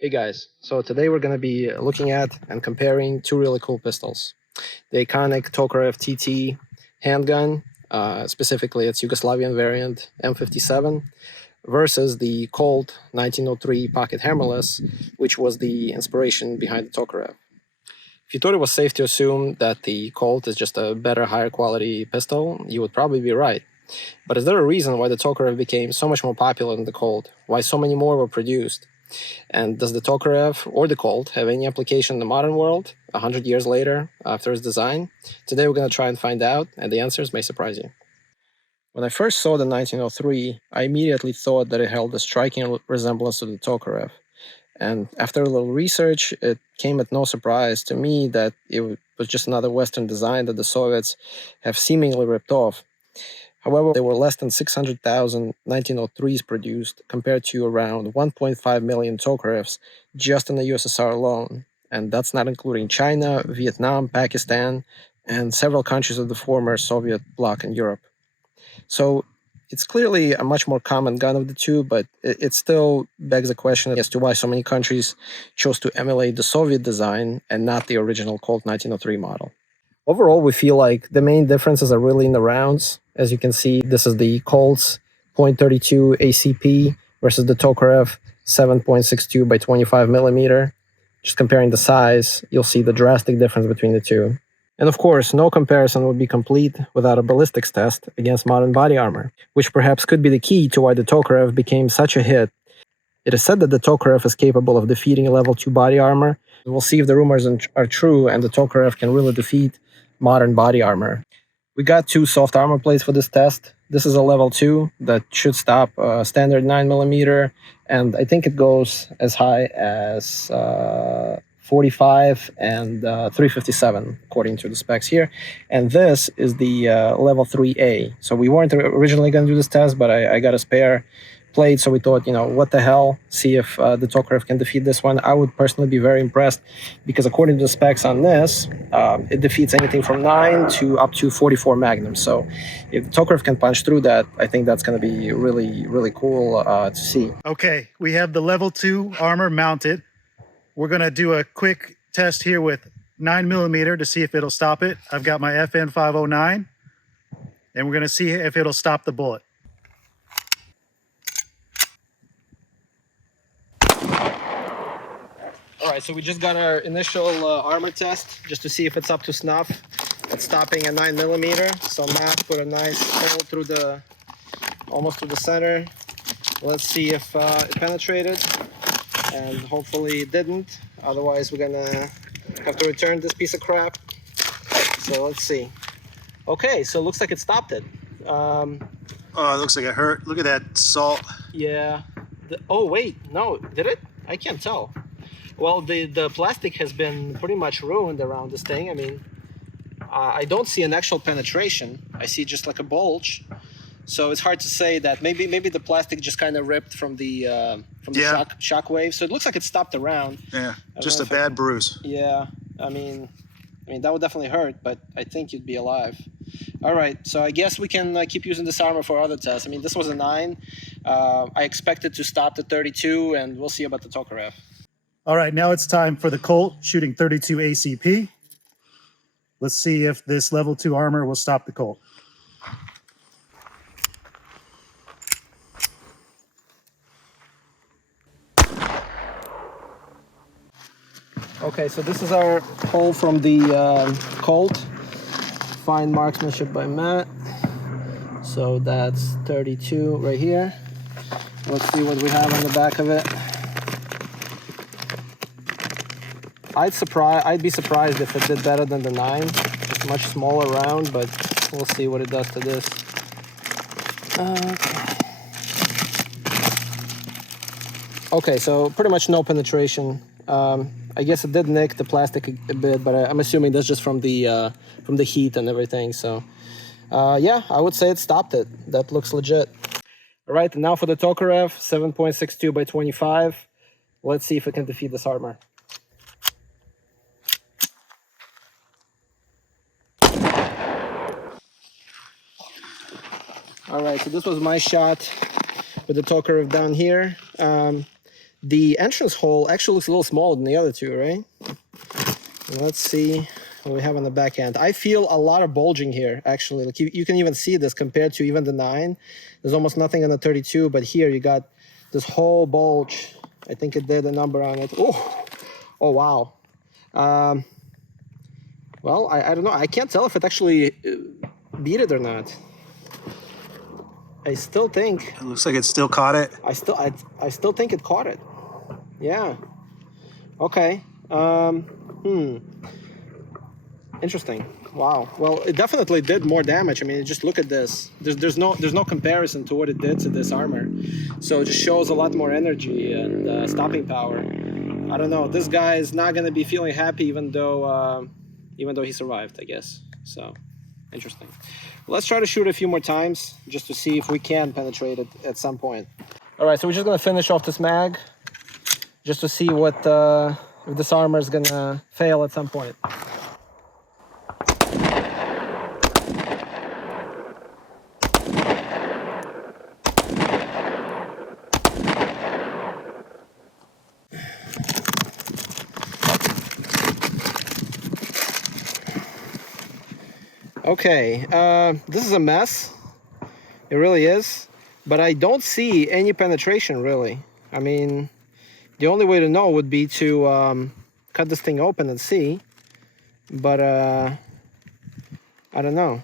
Hey guys, so today we're going to be looking at and comparing two really cool pistols. The iconic Tokarev TT handgun, specifically its Yugoslavian variant M57, versus the Colt 1903 Pocket Hamerless, which was the inspiration behind the Tokarev. If you thought it was safe to assume that the Colt is just a better, higher quality pistol, you would probably be right. But is there a reason why the Tokarev became so much more popular than the Colt? Why so many more were produced? And does the Tokarev or the Colt have any application in the modern world 100 years later after its design? Today we're going to try and find out, and the answers may surprise you. When I first saw the 1903, I immediately thought that it held a striking resemblance to the Tokarev. And after a little research, it came at no surprise to me that it was just another Western design that the Soviets have seemingly ripped off. However, there were less than 600,000 1903s produced compared to around 1.5 million Tokarevs just in the USSR alone. And that's not including China, Vietnam, Pakistan, and several countries of the former Soviet bloc in Europe. So it's clearly a much more common gun of the two, but it still begs the question as to why so many countries chose to emulate the Soviet design and not the original Colt 1903 model. Overall, we feel like the main differences are really in the rounds. As you can see, this is the Colt's .32 ACP versus the Tokarev 7.62 by 25 millimeter. Just comparing the size, you'll see the drastic difference between the two. And of course, no comparison would be complete without a ballistics test against modern body armor, which perhaps could be the key to why the Tokarev became such a hit. It is said that the Tokarev is capable of defeating level 2 body armor. We'll see if the rumors are true and the Tokarev can really defeat modern body armor. We got two soft armor plates for this test. This is a level 2 that should stop standard 9mm, and I think it goes as high as 45 and 357 according to the specs here. And this is the level 3A. So we weren't originally going to do this test, but I got a spare plate, so we thought, what the hell, see if the Tokarev can defeat this one. I would personally be very impressed, because according to the specs on this, it defeats anything from 9 to up to 44 magnums. So if the Tokarev can punch through that, I think that's going to be really, really cool to see. Okay, we have the level 2 armor mounted. We're going to do a quick test here with 9mm to see if it'll stop it. I've got my FN 509, and we're going to see if it'll stop the bullet. All right, so we just got our initial armor test just to see if it's up to snuff. It's stopping at 9mm. So Matt put a nice hole through almost through the center. Let's see if it penetrated, and hopefully it didn't. Otherwise, we're gonna have to return this piece of crap. So let's see. Okay, so it looks like it stopped it. Oh, it looks like it hurt. Look at that salt. Yeah. Oh wait, no, did it? I can't tell. Well, the plastic has been pretty much ruined around this thing. I mean, I don't see an actual penetration. I see just like a bulge. So it's hard to say that maybe the plastic just kind of ripped from the shock wave. So it looks like it stopped the round. Yeah, just a bad bruise. Yeah, I mean that would definitely hurt, but I think you'd be alive. All right, so I guess we can keep using this armor for other tests. I mean, this was a 9. I expect it to stop to 32, and we'll see about the Tokarev. All right, now it's time for the Colt shooting 32 ACP. Let's see if this level 2 armor will stop the Colt. Okay, so this is our hole from the Colt. Fine marksmanship by Matt. So that's 32 right here. Let's see what we have on the back of it. I'd be surprised if it did better than the 9. It's a much smaller round, but we'll see what it does to this. Okay, so pretty much no penetration. I guess it did nick the plastic a bit, but I'm assuming that's just from the heat and everything. So yeah, I would say it stopped it. That looks legit. All right, now for the Tokarev 7.62 by 25. Let's see if it can defeat this armor. All right, so this was my shot with the Tokarev down here. The entrance hole actually looks a little smaller than the other two, right? Let's see what we have on the back end. I feel a lot of bulging here, actually. Like you can even see this compared to even the 9. There's almost nothing on the 32, but here you got this whole bulge. I think it did a number on it. Oh wow. Well, I don't know. I can't tell if it actually beat it or not. I still think It looks like it still caught it. I still think it caught it. Yeah. Okay. Interesting. Wow. Well, it definitely did more damage. I mean, just look at this. There's no comparison to what it did to this armor. So it just shows a lot more energy and stopping power. I don't know. This guy is not gonna be feeling happy, even though he survived, I guess. So interesting. Let's try to shoot a few more times just to see if we can penetrate it at some point. All right. So we're just gonna finish off this mag, just to see what if this armor is gonna fail at some point. Okay, this is a mess. It really is. But I don't see any penetration, really. I mean, the only way to know would be to cut this thing open and see. But I don't know.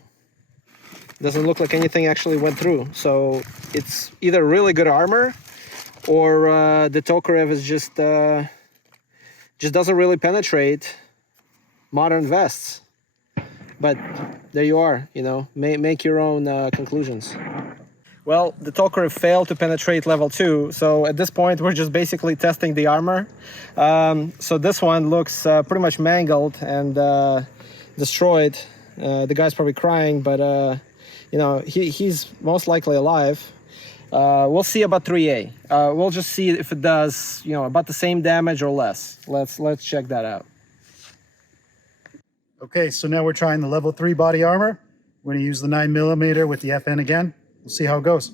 Doesn't look like anything actually went through. So it's either really good armor, or the Tokarev is just doesn't really penetrate modern vests. But there you are, you know, make your own conclusions. Well, the Tokarev failed to penetrate level 2, so at this point we're just basically testing the armor. So this one looks pretty much mangled and destroyed. The guy's probably crying, but you know, he's most likely alive. We'll see about 3A. We'll just see if it does, you know, about the same damage or less. Let's check that out. Okay, so now we're trying the level 3 body armor. We're going to use the 9mm with the FN again. We'll see how it goes.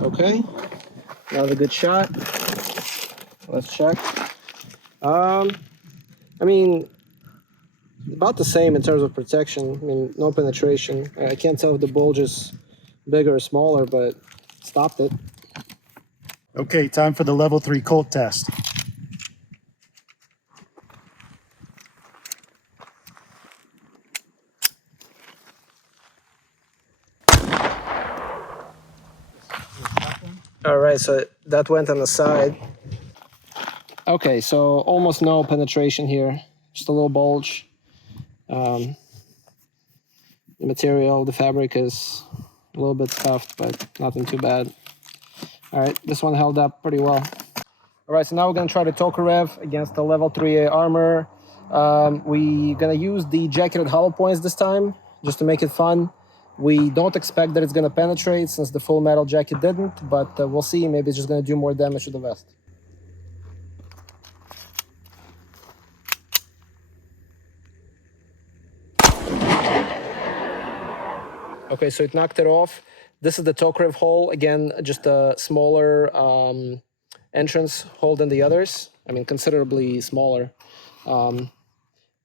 Okay, another good shot. Let's check. I mean, about the same in terms of protection. I mean, no penetration. I can't tell if the bulge is bigger or smaller, but stopped it. Okay, time for the level 3 Colt test. All right, so that went on the side. Okay, so almost no penetration here. Just a little bulge. The material, the fabric is a little bit scuffed, but nothing too bad. All right, this one held up pretty well. All right, so now we're gonna try the Tokarev against the level 3A armor. We're gonna use the jacketed hollow points this time, just to make it fun. We don't expect that it's gonna penetrate since the full metal jacket didn't, but we'll see. Maybe it's just gonna do more damage to the vest. Okay, so it knocked it off. This is the Tokarev hole. Again, just a smaller entrance hole than the others. I mean, considerably smaller. And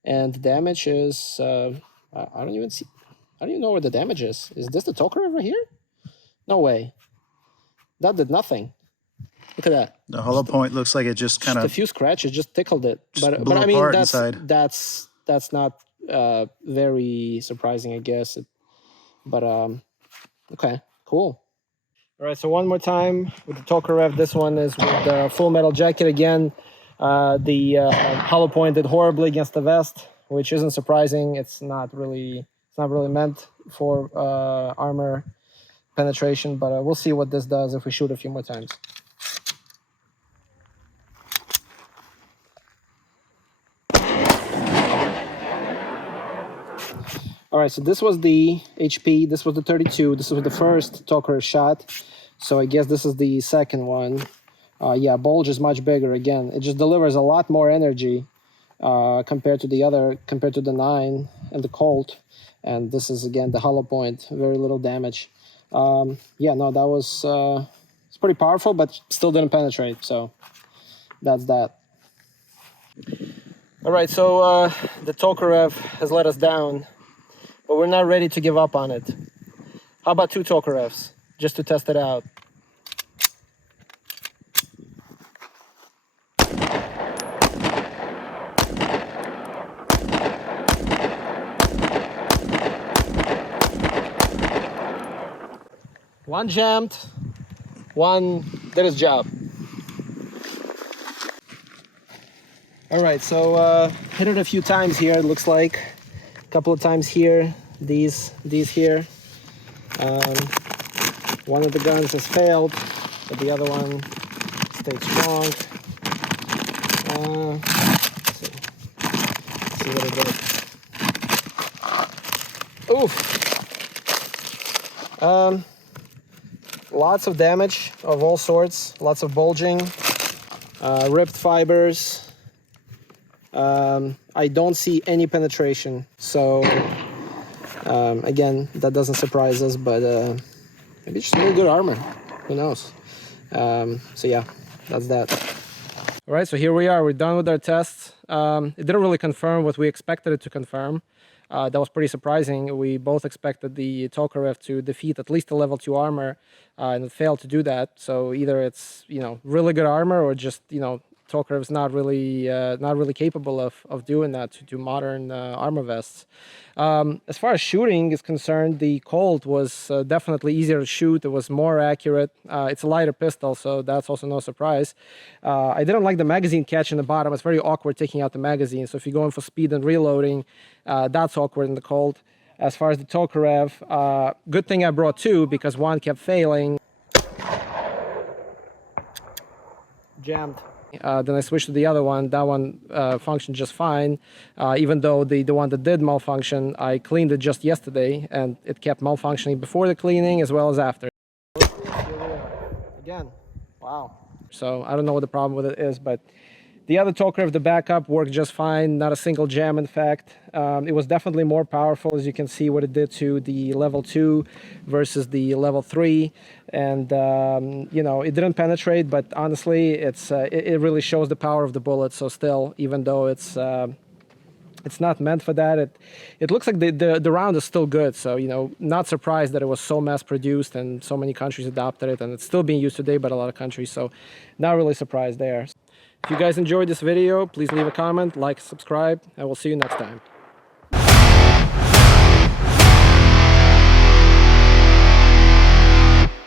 the damage is, I don't even know where the damage is. Is this the Tokarev over here? No way. That did nothing. Look at that. The hollow point looks like it just kind of a few scratches, just tickled it. But I mean, that's not very surprising, I guess. Okay, cool. All right, so one more time with the Tokarev. This one is with the full metal jacket again. The hollow point did horribly against the vest, which isn't surprising. It's not really meant for armor penetration, but we'll see what this does if we shoot a few more times. All right, so this was the HP, this was the 32, this was the first Tokarev shot, so I guess this is the second one. Yeah, bulge is much bigger again. It just delivers a lot more energy compared to the 9, and the Colt, and this is again the hollow point, very little damage. Yeah, no, that was it's pretty powerful, but still didn't penetrate. So that's that. All right, so the Tokarev has let us down, but we're not ready to give up on it. How about 2 Tokarevs, just to test it out? One jammed, one did his job. All right, so hit it a few times here, it looks like. A couple of times here, these here. One of the guns has failed, but the other one stayed strong. Let's see what it did. Oof. Lots of damage of all sorts, lots of bulging, ripped fibers. I don't see any penetration, so again, that doesn't surprise us, but maybe just really good armor, who knows. So yeah, that's that. All right, so here we are, we're done with our tests. It didn't really confirm what we expected it to confirm. That was pretty surprising. We both expected the Tokarev to defeat at least the level 2 armor, and it failed to do that. So either it's, you know, really good armor, or just, you know, Tokarev's not really capable of doing that to modern armor vests. As far as shooting is concerned, the Colt was definitely easier to shoot. It was more accurate. It's a lighter pistol, so that's also no surprise. I didn't like the magazine catch in the bottom. It's very awkward taking out the magazine. So if you're going for speed and reloading, that's awkward in the Colt. As far as the Tokarev, good thing I brought 2 because one kept failing. Jammed. Then I switched to the other one. That one functioned just fine, even though the one that did malfunction, I cleaned it just yesterday, and it kept malfunctioning before the cleaning as well as after. Again, wow. So I don't know what the problem with it is, but the other Tokarev, the backup, worked just fine. Not a single jam, in fact. It was definitely more powerful, as you can see what it did to the level 2 versus the level 3. And, you know, it didn't penetrate, but honestly, it really shows the power of the bullet. So still, even though it's not meant for that, it looks like the round is still good. So, you know, not surprised that it was so mass-produced and so many countries adopted it. And it's still being used today by a lot of countries. So not really surprised there. If you guys enjoyed this video, please leave a comment, like, subscribe, and we'll see you next time.